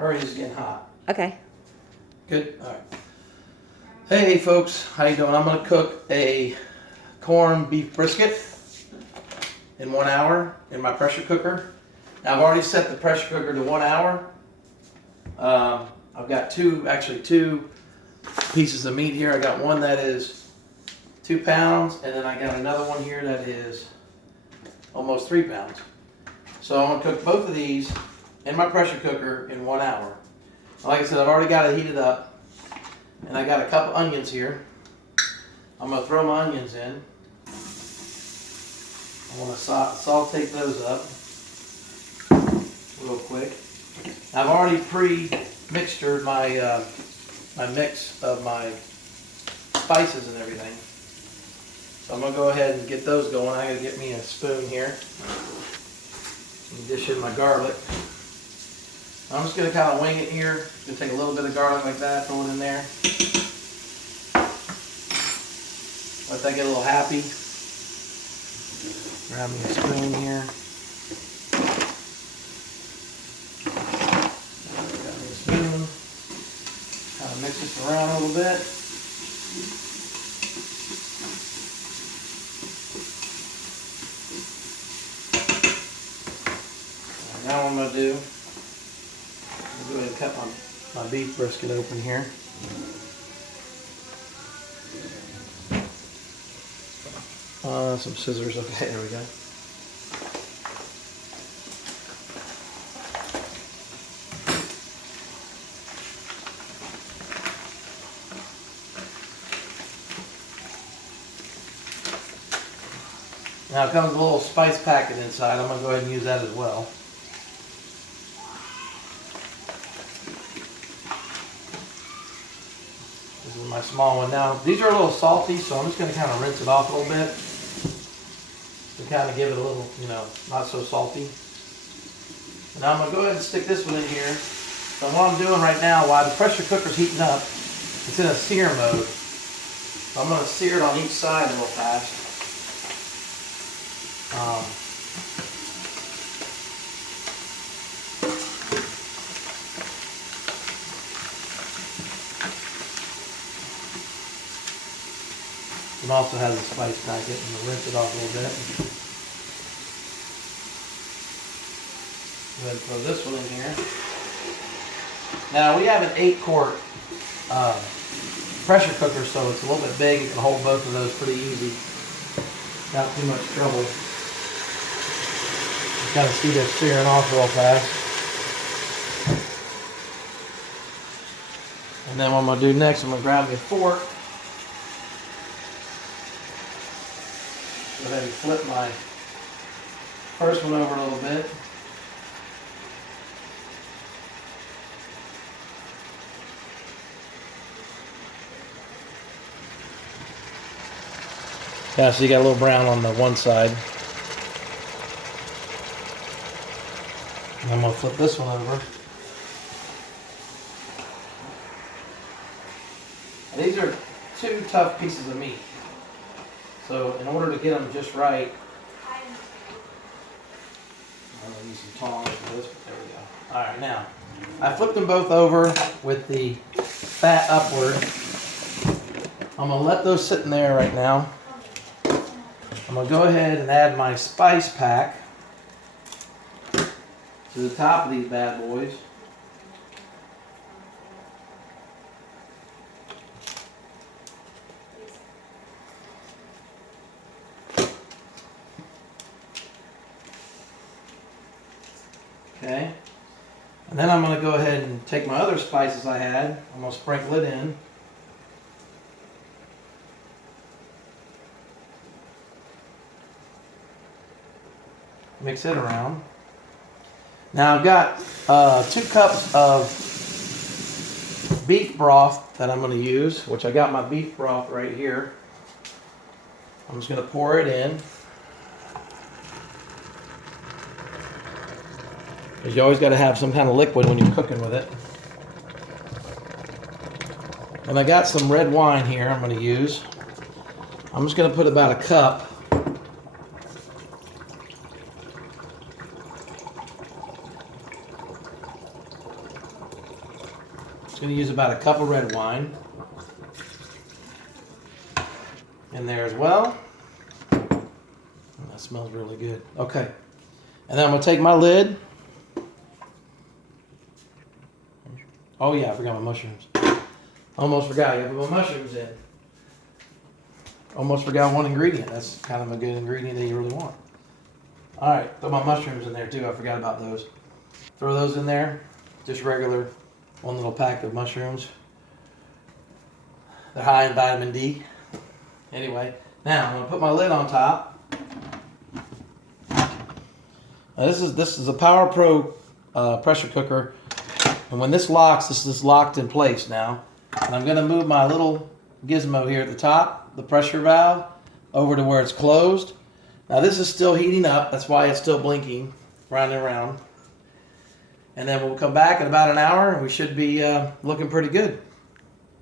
Hurry, it's getting hot. Okay. Good? All right. Hey folks, how you doing? I'm gonna cook a corned beef brisket in 1 hour in my pressure cooker. Now I've already set the pressure cooker to 1 hour. I've got two pieces of meat here. I got one that is 2 pounds, and then I got another one here that is almost 3 pounds. So I'm gonna cook both of these in my pressure cooker in 1 hour. Like I said, I've already got it heated up, and I got a couple onions here. I'm gonna throw my onions in. I want to saute those up real quick. I've already pre-mixtured my my mix of my spices and everything. So I'm gonna go ahead and get those going. I gotta get me a spoon here and dish in my garlic. I'm just gonna kind of wing it here. Gonna take a little bit of garlic like that, throw it in there. Let that get a little happy. Grab me a spoon here. Got me a spoon. Kind of mix this around a little bit. Now what I'm going to do, I'm going to go ahead and cut my beef brisket open here. Some scissors. Okay, there we go. Now it comes with a little spice packet inside. I'm going to go ahead and use that as well. This is my small one. Now these are a little salty, so I'm just going to kind of rinse it off a little bit to kind of give it a little, not so salty. And now I'm going to go ahead and stick this one in here. So what I'm doing right now, while the pressure cooker's heating up, it's in a sear mode. So I'm going to sear it on each side a little fast. It also has a spice packet, and we'll rinse it off a little bit. Go ahead and throw this one in here. Now we have an 8-quart pressure cooker, so it's a little bit big. It can hold both of those pretty easy. Not too much trouble. Just kind of see this searing off real fast. And then what I'm going to do next, I'm going to grab me a fork. Go ahead and flip my first one over a little bit. Yeah, so you got a little brown on the one side. And I'm going to flip this one over. And these are 2 tough pieces of meat. So in order to get them just right, I'm going to use some tongs for this, but there we go. All right, now, I flipped them both over with the fat upward. I'm going to let those sit in there right now. I'm going to go ahead and add my spice pack to the top of these bad boys. Okay, and then I'm going to go ahead and take my other spices I had. I'm going to sprinkle it in. Mix it around. Now I've got 2 cups of beef broth that I'm going to use, which I got my beef broth right here. I'm just going to pour it in. Because you always got to have some kind of liquid when you're cooking with it. And I got some red wine here I'm going to use. I'm just going to put about a cup. Just going to use about a cup of red wine in there as well. That smells really good. Okay. And then I'm going to take my lid. Oh yeah, I forgot my mushrooms. Almost forgot. I got to put my mushrooms in. Almost forgot one ingredient. That's kind of a good ingredient that you really want. All right, throw my mushrooms in there too. I forgot about those. Throw those in there. Just regular, one little pack of mushrooms. They're high in vitamin D. Anyway, now I'm gonna put my lid on top. Now this is a Power Pro pressure cooker, and when this locks, this is locked in place now. And I'm gonna move my little gizmo here at the top, the pressure valve, over to where it's closed. Now this is still heating up. That's why it's still blinking round and round. And then we'll come back in about an hour, and we should be looking pretty good.